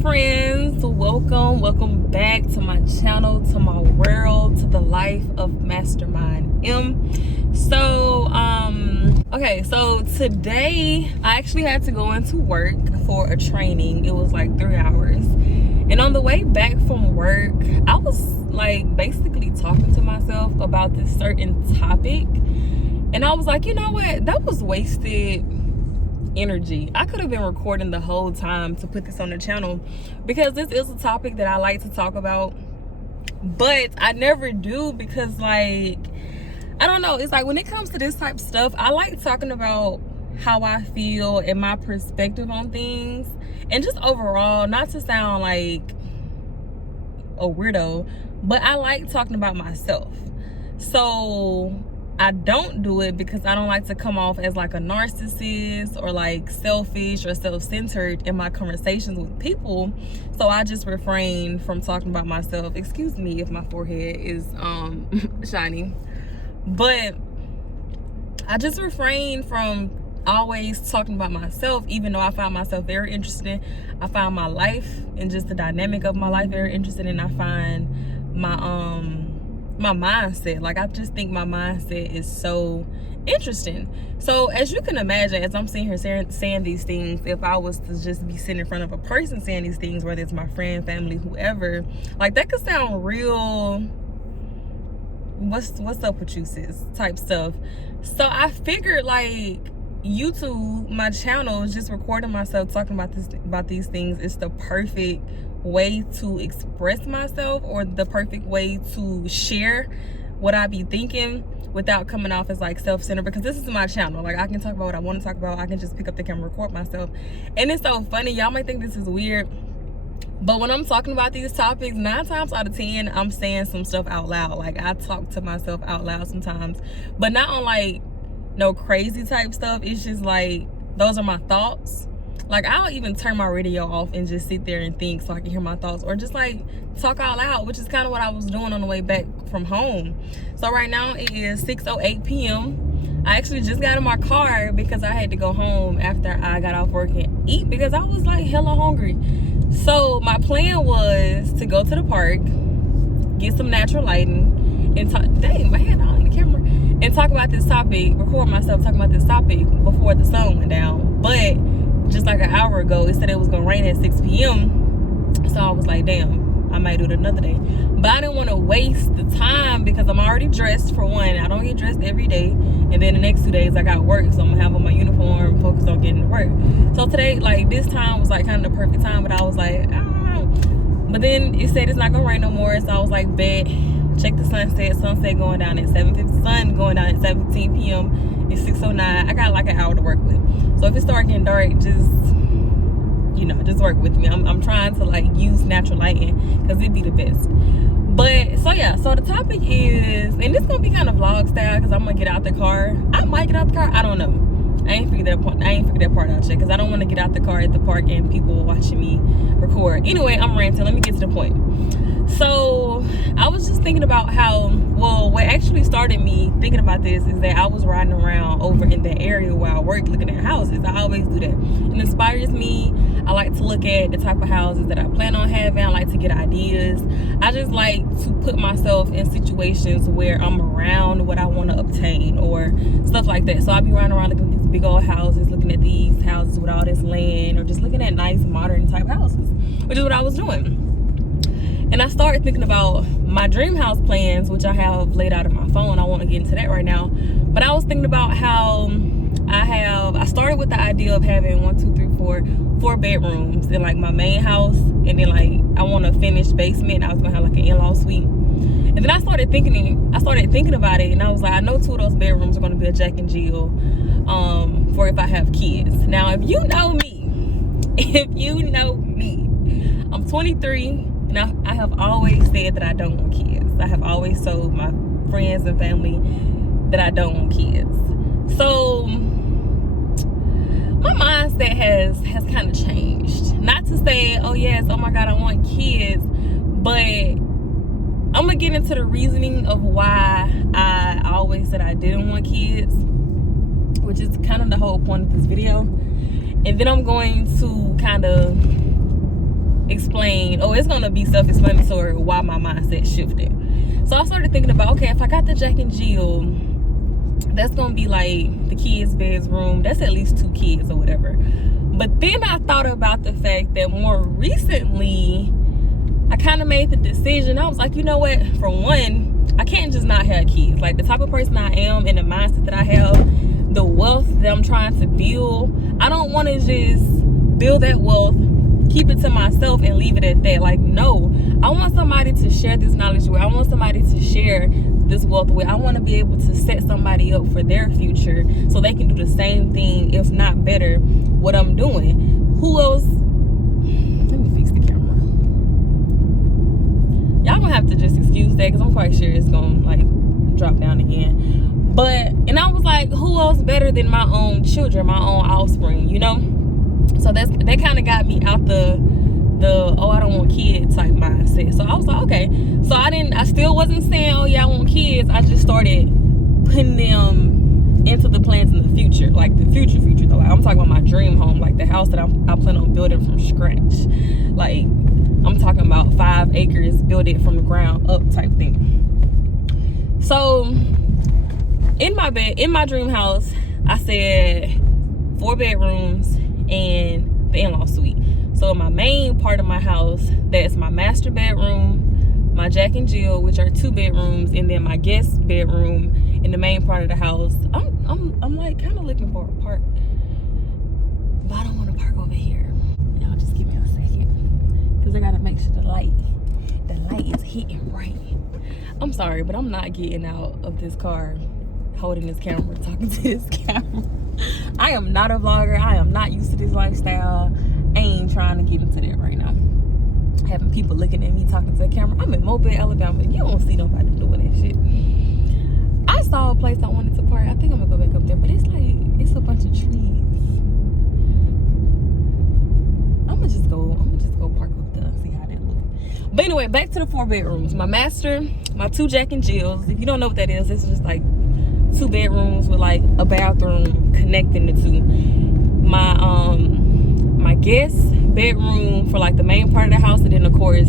friends, welcome back to my channel, to my world, to the life of Mastermind okay, so today I actually had to go into work for a training. It was like 3 hours, and on the way back from work I was like basically talking to myself about this certain topic, and I was like, you know what, that was wasted energy. I could have been recording the whole time to put this on the channel, because this is a topic that I like to talk about, but I never do, because like, I don't know, it's like when it comes to this type of stuff, I like talking about how I feel and my perspective on things, and just overall, not to sound like a weirdo, but I like talking about myself. So I don't do it because I don't like to come off as like a narcissist or like selfish or self-centered in my conversations with people. So I just refrain from talking about myself. Excuse me if my forehead is shiny, but I just refrain from always talking about myself, even though I find myself very interesting. I find my life and just the dynamic of my life very interesting, and I find my mindset, like I just think my mindset is so interesting. So as you can imagine, as I'm sitting here saying these things, if I was to just be sitting in front of a person saying these things, whether it's my friend, family, whoever, like that could sound real, what's up with you, sis, type stuff. So I figured like YouTube, my channel, just recording myself talking about these things is the perfect way to express myself, or the perfect way to share what I be thinking without coming off as like self-centered, because this is my channel. Like I can talk about what I want to talk about. I can just pick up the camera, record myself. And it's so funny, y'all might think this is weird, but when I'm talking about these topics, 9 times out of 10 I'm saying some stuff out loud. Like I talk to myself out loud sometimes, but not on like no crazy type stuff. It's just like those are my thoughts. Like I'll even turn my radio off and just sit there and think so I can hear my thoughts, or just like talk out loud, which is kind of what I was doing on the way back from home. So right now it is 6:08 p.m. I actually just got in my car because I had to go home after I got off work and eat, because I was like hella hungry. So my plan was to go to the park, get some natural lighting, and talk, dang, my hand on the camera, and talk about this topic, record myself talking about this topic before the sun went down. But just like an hour ago, it said it was gonna rain at 6 p.m. So I was like, damn, I might do it another day. But I didn't want to waste the time, because I'm already dressed for one. I don't get dressed every day. And then the next 2 days I got work, so I'm gonna have on my uniform, focus on getting to work. So today, like this time was like kind of the perfect time, but I was like, ah. But then it said it's not gonna rain no more, so I was like, bet. Check the sunset going down at 7:50, sun going down at 7:15 p.m. It's 6:09. I got like an hour to work with. So if it starts getting dark, just, you know, just work with me. I'm trying to like use natural lighting, because it'd be the best. But so yeah, so the topic is, and this gonna be kind of vlog style, because I'm gonna get out the car. I might get out the car, I don't know. I ain't figured that part out yet, because I don't want to get out the car at the park and people watching me record. Anyway, I'm ranting. Let me get to the point. So I was just thinking about how, well, what actually started me thinking about this is that I was riding around over in the area where I work looking at houses. I always do that. It inspires me. I like to look at the type of houses that I plan on having. I like to get ideas. I just like to put myself in situations where I'm around what I want to obtain or stuff like that. So I'll be riding around looking at these big old houses, looking at these houses with all this land, or just looking at nice modern type houses, which is what I was doing. And I started thinking about my dream house plans, which I have laid out in my phone. I won't get into that right now. But I was thinking about how I started with the idea of having 4 bedrooms in like my main house. And then like I want a finished basement. I was gonna have like an in-law suite. And then I started thinking about it, and I was like, I know 2 of those bedrooms are gonna be a Jack and Jill for if I have kids. Now, if you know me, I'm 23. And I have always said that I don't want kids. I have always told my friends and family that I don't want kids. So my mindset has kind of changed. Not to say, oh yes, oh my God, I want kids, but I'm gonna get into the reasoning of why I always said I didn't want kids, which is kind of the whole point of this video. And then I'm going to kind of explain, oh, it's gonna be self-explanatory why my mindset shifted. So I started thinking about, okay, if I got the Jack and Jill, that's gonna be like the kids' bedroom. That's at least 2 kids or whatever. But then I thought about the fact that more recently, I kind of made the decision. I was like, you know what? For one, I can't just not have kids. Like, the type of person I am and the mindset that I have, the wealth that I'm trying to build, I don't want to just build that wealth, keep it to myself, and leave it at that. Like, no. I want somebody to share this knowledge with. I want somebody to share this wealth with. I want to be able to set somebody up for their future so they can do the same thing, if not better, what I'm doing. Who else? Let me fix the camera. Y'all gonna have to just excuse that because I'm quite sure it's gonna like drop down again. But, and I was like, who else better than my own children, my own offspring, you know? So that kind of got me out the oh, I don't want kids type mindset. So I was like, okay. So I still wasn't saying, oh yeah, I want kids. I just started putting them into the plans in the future, like the future though. Like, I'm talking about my dream home, like the house that I plan on building from scratch. Like, I'm talking about 5 acres, build it from the ground up type thing. So in my dream house, I said 4 bedrooms and the in-law suite. So in my main part of my house, that's my master bedroom, my Jack and Jill, which are 2 bedrooms, and then my guest bedroom in the main part of the house. I'm like kind of looking for a park, but I don't want to park over here. Y'all just give me a second, because I gotta make sure the light is hitting right. I'm sorry, but I'm not getting out of this car holding this camera, talking to this camera. I am not a vlogger. I am not used to this lifestyle. I ain't trying to get into that right now. Having people looking at me talking to the camera. I'm in Mobile, Alabama. You don't see nobody doing that shit. I saw a place I wanted to park. I think I'm gonna go back up there, but it's like, it's a bunch of trees. I'm gonna just go park up there and see how that looks. But anyway, back to the 4 bedrooms. My master, my 2 Jack and Jills. If you don't know what that is, it's just like 2 bedrooms with like a bathroom connecting the 2. My guest bedroom for like the main part of the house, and then of course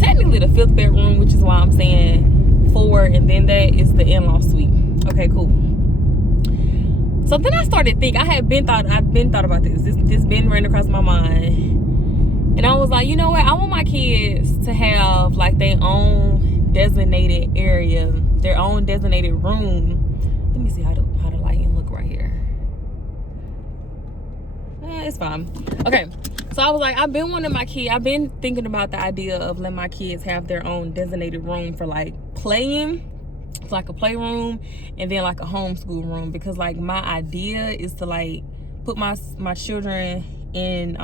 technically the 5th bedroom, which is why I'm saying 4, and then that is the in-law suite. Okay, cool. So then I started thinking, I've been thought about this been running across my mind, and I was like, you know what, I want my kids to have like their own designated area, their own designated room. Let me see how the lighting look right here. It's fine. Okay, so I was like, I've been thinking about the idea of letting my kids have their own designated room for like playing. It's like a playroom, and then like a homeschool room, because like my idea is to like put my children in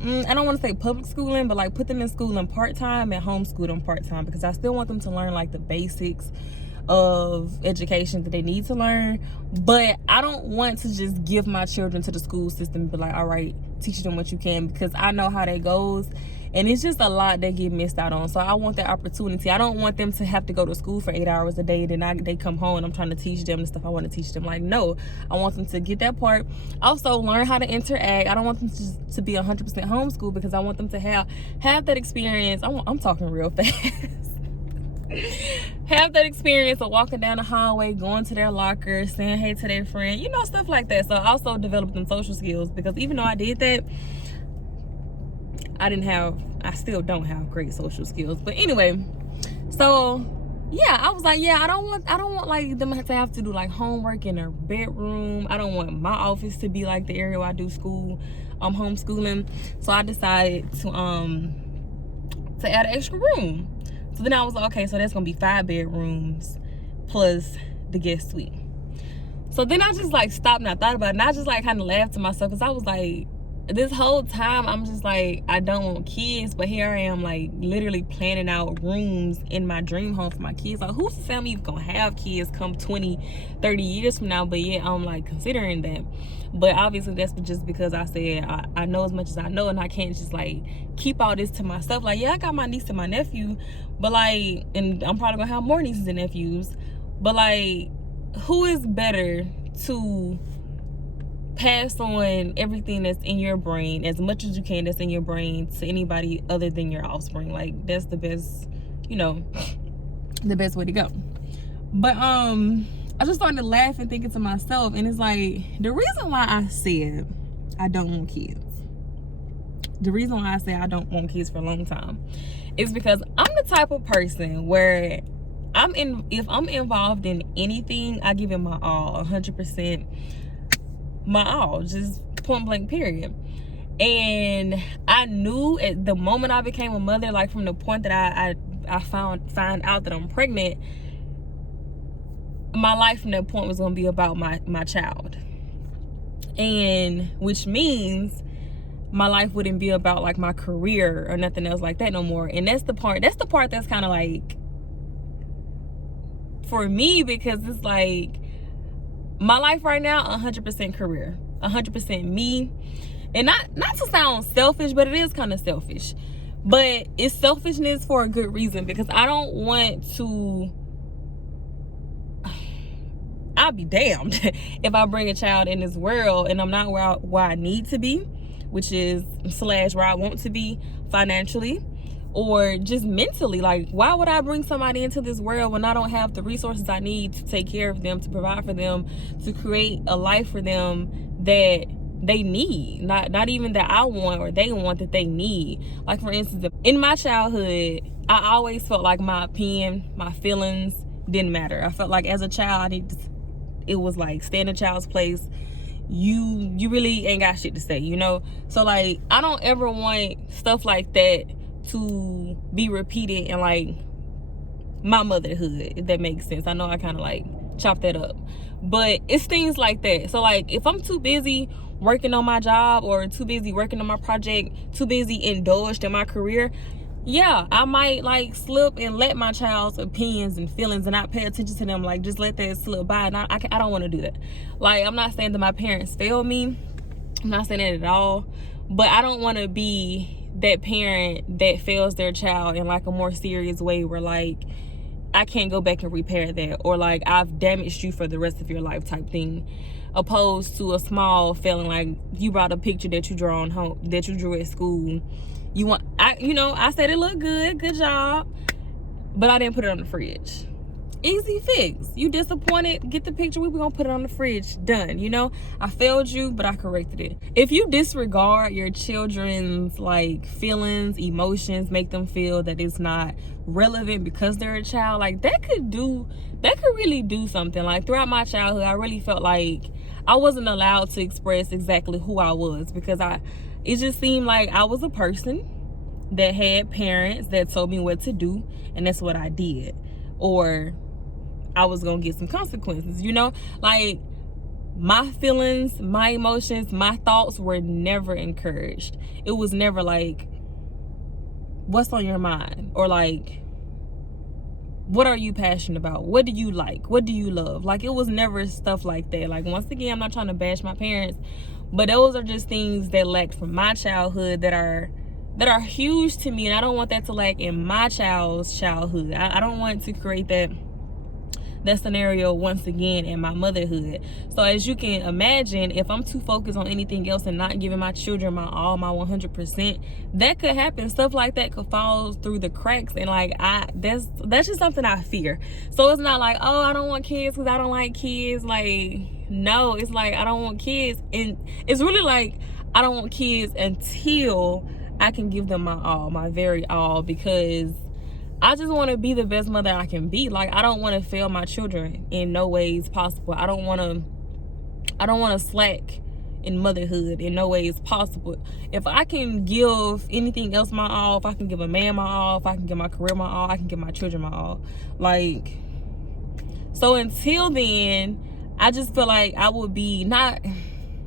I don't want to say public schooling, but like put them in schooling part-time and homeschool them part-time, because I still want them to learn like the basics of education that they need to learn. But I don't want to just give my children to the school system and be like, all right, teach them what you can, because I know how that goes, and it's just a lot they get missed out on. So I want that opportunity. I don't want them to have to go to school for 8 hours a day, then they come home and I'm trying to teach them the stuff I want to teach them. Like, no, I want them to get that part, also learn how to interact. I don't want them to be 100% homeschool, because I want them to have that experience. I'm talking real fast. Have that experience of walking down the hallway, going to their locker, saying hey to their friend, you know, stuff like that. So I also developed them social skills, because even though I did that, I still don't have great social skills. But anyway, so yeah, I was like, yeah, I don't want like them to have to do like homework in their bedroom. I don't want my office to be like the area where I do school, homeschooling. So I decided to add an extra room. So then I was like, okay, so that's gonna be 5 bedrooms plus the guest suite. So then I just like stopped and I thought about it, and I just like kind of laughed to myself, because I was like, this whole time I'm just like, I don't want kids, but here I am like literally planning out rooms in my dream home for my kids. Like, who's to tell me you're gonna have kids come 20-30 years from now? But yeah, I'm like considering that. But obviously that's just because I said I know as much as I know, and I can't just like keep all this to myself. Like, yeah, I got my niece and my nephew, but like, and I'm probably gonna have more nieces and nephews, but like, who is better to pass on everything that's in your brain, as much as you can that's in your brain, to anybody other than your offspring. Like, that's the best, you know, the best way to go. But I just started to laugh and thinking to myself, and it's like, the reason why I said I don't want kids, the reason why I say I don't want kids for a long time is because I'm the type of person where if I'm involved in anything, I give it my all, 100%, my all, just point blank, period. And I knew at the moment I became a mother, like from the point that I find out that I'm pregnant, my life from that point was going to be about my child. And which means my life wouldn't be about like my career or nothing else like that no more. And that's the part that's kind of like, for me, because it's like my life right now, 100% career, 100% me. And not to sound selfish, but it is kind of selfish. But it's selfishness for a good reason, because I don't want to, I'll be damned if I bring a child in this world and I'm not where I need to be, which is / where I want to be financially or just mentally. Like, why would I bring somebody into this world when I don't have the resources I need to take care of them, to provide for them, to create a life for them that they need, not even that I want or they want, that they need. Like, for instance, in my childhood, I always felt like my opinion, my feelings didn't matter. I felt like as a child, it was like, stay in a child's place. You really ain't got shit to say, you know? So like, I don't ever want stuff like that to be repeated in like my motherhood, if that makes sense. I know I kind of like chopped that up, but it's things like that. So like, if I'm too busy working on my job or too busy working on my project, too busy indulged in my career, yeah, I might like slip and let my child's opinions and feelings and not pay attention to them, like just let that slip by. And I don't want to do that. Like, I'm not saying that my parents failed me, I'm not saying that at all, but I don't want to be that parent that fails their child in like a more serious way, where like I can't go back and repair that, or like I've damaged you for the rest of your life type thing, opposed to a small failing. Like, you brought a picture that you drew at school. I said it looked good job, but I didn't put it on the fridge. Easy fix. You disappointed, get the picture, we were gonna put it on the fridge, done. You know, I failed you, but I corrected it. If you disregard your children's like feelings, emotions, make them feel that it's not relevant because they're a child, like that could really do something. Like, throughout my childhood, I really felt like I wasn't allowed to express exactly who I was, because it just seemed like I was a person that had parents that told me what to do, and that's what I did, or I was gonna get some consequences, you know? Like, my feelings, my emotions, my thoughts were never encouraged. It was never like, what's on your mind? Or like, what are you passionate about? What do you like? What do you love? Like, it was never stuff like that. Like, once again, I'm not trying to bash my parents, but those are just things that lacked from my childhood that are huge to me, and I don't want that to lack in my child's childhood. I don't want to create that scenario once again in my motherhood. So as you can imagine, if I'm too focused on anything else and not giving my children my all, my 100%, that could happen. Stuff like that could fall through the cracks, and like that's just something I fear. So it's not like, oh, I don't want kids because I don't like kids. Like, no, it's like, I don't want kids, and it's really like, I don't want kids until I can give them my all, my very all, because I just want to be the best mother I can be. Like, I don't want to fail my children in no ways possible. I don't want to slack in motherhood in no ways possible. If I can give anything else my all, if I can give a man my all, if I can give my career my all, I can give my children my all. Like, so until then, I just feel like I would be not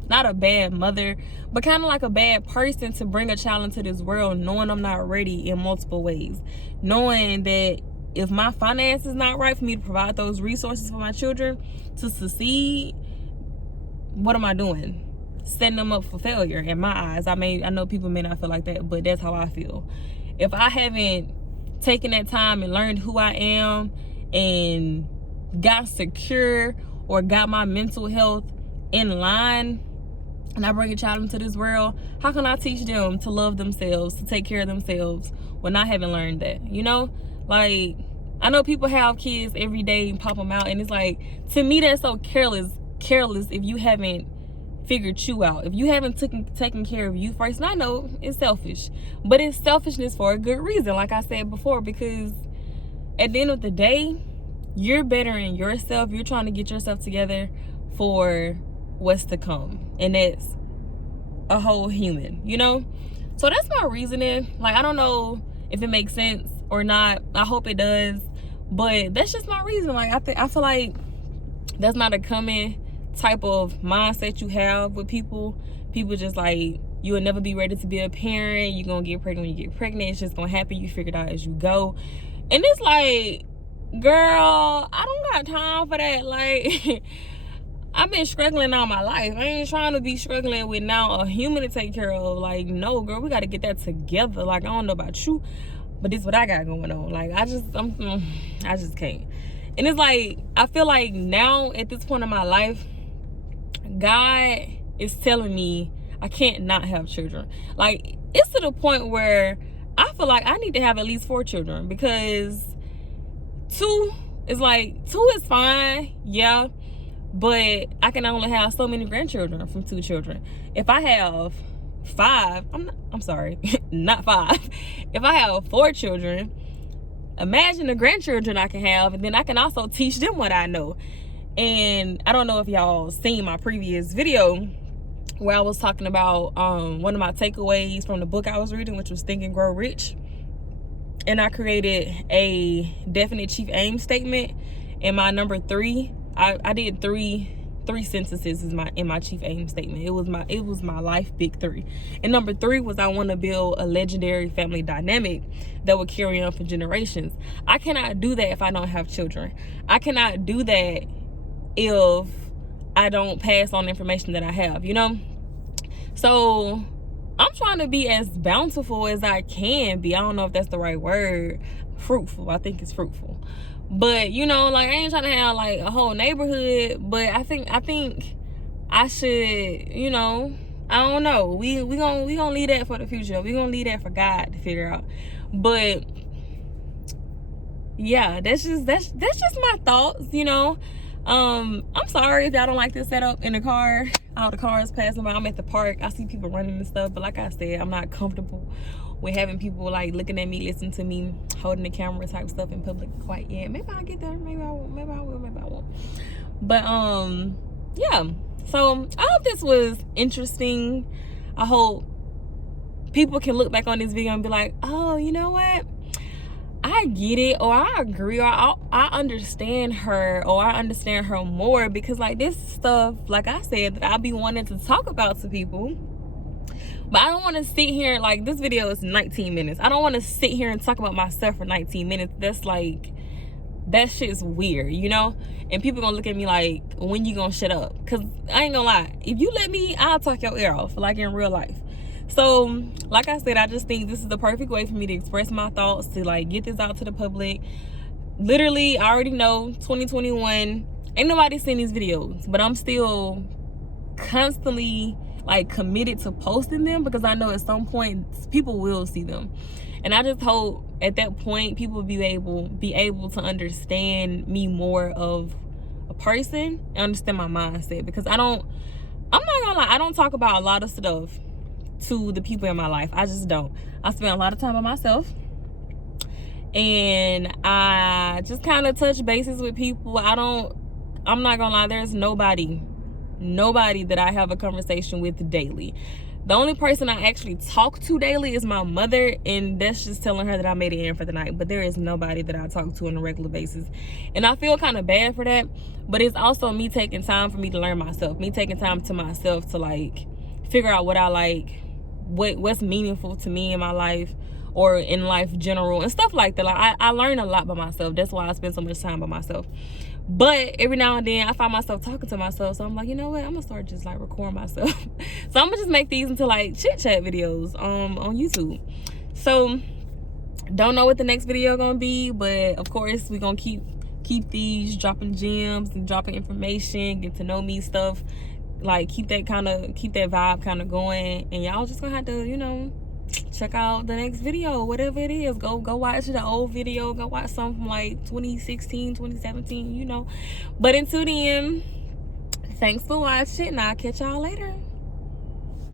a bad mother, but kind of like a bad person to bring a child into this world knowing I'm not ready in multiple ways. Knowing that if my finances is not right for me to provide those resources for my children to succeed, what am I doing? Setting them up for failure in my eyes. I know people may not feel like that, but that's how I feel. If I haven't taken that time and learned who I am and got secure or got my mental health in line and I bring a child into this world, how can I teach them to love themselves, to take care of themselves when I haven't learned that? You know, like, I know people have kids every day and pop them out, and it's like, to me, that's so careless if you haven't figured you out, if you haven't taken care of you first. And I know it's selfish, but it's selfishness for a good reason, like I said before, because at the end of the day, you're bettering yourself. You're trying to get yourself together for what's to come, and that's a whole human, you know? So that's my reasoning. Like, I don't know if it makes sense or not. I hope it does, but that's just my reason. Like, I feel like that's not a common type of mindset you have with people. People just like, you will never be ready to be a parent. You're gonna get pregnant when you get pregnant. It's just gonna happen. You figure it out as you go. And it's like, girl, I don't got time for that. Like, I've been struggling all my life. I ain't trying to be struggling with now a human to take care of. Like, no, girl, we got to get that together. Like, I don't know about you, but this is what I got going on. Like, I just can't. And it's like, I feel like now at this point in my life, God is telling me I can't not have children. Like, it's to the point where I feel like I need to have at least 4 children, because 2 is fine, yeah, but I can only have so many grandchildren from 2 children. If I have 5, I'm sorry, not 5. If I have 4 children, imagine the grandchildren I can have, and then I can also teach them what I know. And I don't know if y'all seen my previous video where I was talking about one of my takeaways from the book I was reading, which was Think and Grow Rich. And I created a definite chief aim statement. And my number 3, I did three sentences in my chief aim statement. It was my life big 3. And number 3 was, I want to build a legendary family dynamic that will carry on for generations. I cannot do that if I don't have children. I cannot do that if I don't pass on information that I have, you know? So I'm trying to be as bountiful as I can be. I don't know if that's the right word. Fruitful. I think it's fruitful. But, you know, like, I ain't trying to have like a whole neighborhood, but I think I should, you know, I don't know. We gonna leave that for the future. We gonna leave that for God to figure out. But yeah, that's just my thoughts, you know. I'm sorry if y'all don't like this setup in the car. All the cars passing by. I'm at the park. I see people running and stuff, but like I said, I'm not comfortable with having people like looking at me, listening to me, holding the camera type stuff in public quite yet. Maybe I'll get there. Maybe I will. Maybe I won't. But yeah. So I hope this was interesting. I hope people can look back on this video and be like, oh, you know what? I get it, or I agree, or I understand her, or I understand her more, because like this stuff, like I said, that I be wanting to talk about to people, but I don't want to sit here, like, this video is 19 minutes. I don't want to sit here and talk about myself for 19 minutes. That's like, that shit's weird, you know? And people gonna look at me like, when you gonna shut up? Because I ain't gonna lie, if you let me, I'll talk your ear off, like in real life. So, like I said, I just think this is the perfect way for me to express my thoughts, to like get this out to the public. Literally, I already know 2021, ain't nobody seen these videos, but I'm still constantly like committed to posting them, because I know at some point people will see them. And I just hope at that point people will be able to understand me more of a person and understand my mindset, because I'm not gonna lie, I don't talk about a lot of stuff to the people in my life. I just don't. I spend a lot of time by myself, and I just kind of touch bases with people. I'm not gonna lie, there's nobody that I have a conversation with daily. The only person I actually talk to daily is my mother, and that's just telling her that I made it in for the night. But there is nobody that I talk to on a regular basis, and I feel kind of bad for that. But it's also me taking time for me to learn myself, me taking time to myself to like figure out what I like, what's meaningful to me in my life or in life general and stuff like that. Like I learn a lot by myself. That's why I spend so much time by myself. But every now and then I find myself talking to myself, so I'm like, you know what, I'm gonna start just like recording myself. So I'm gonna just make these into like chit chat videos on YouTube. So don't know what the next video gonna be, but of course we're gonna keep these dropping gems and dropping information, get to know me stuff like keep that vibe kind of going, and y'all just gonna have to, you know, check out the next video, whatever it is. Go watch the old video, go watch something from like 2016, 2017, you know. But until then, thanks for watching, and I'll catch y'all later.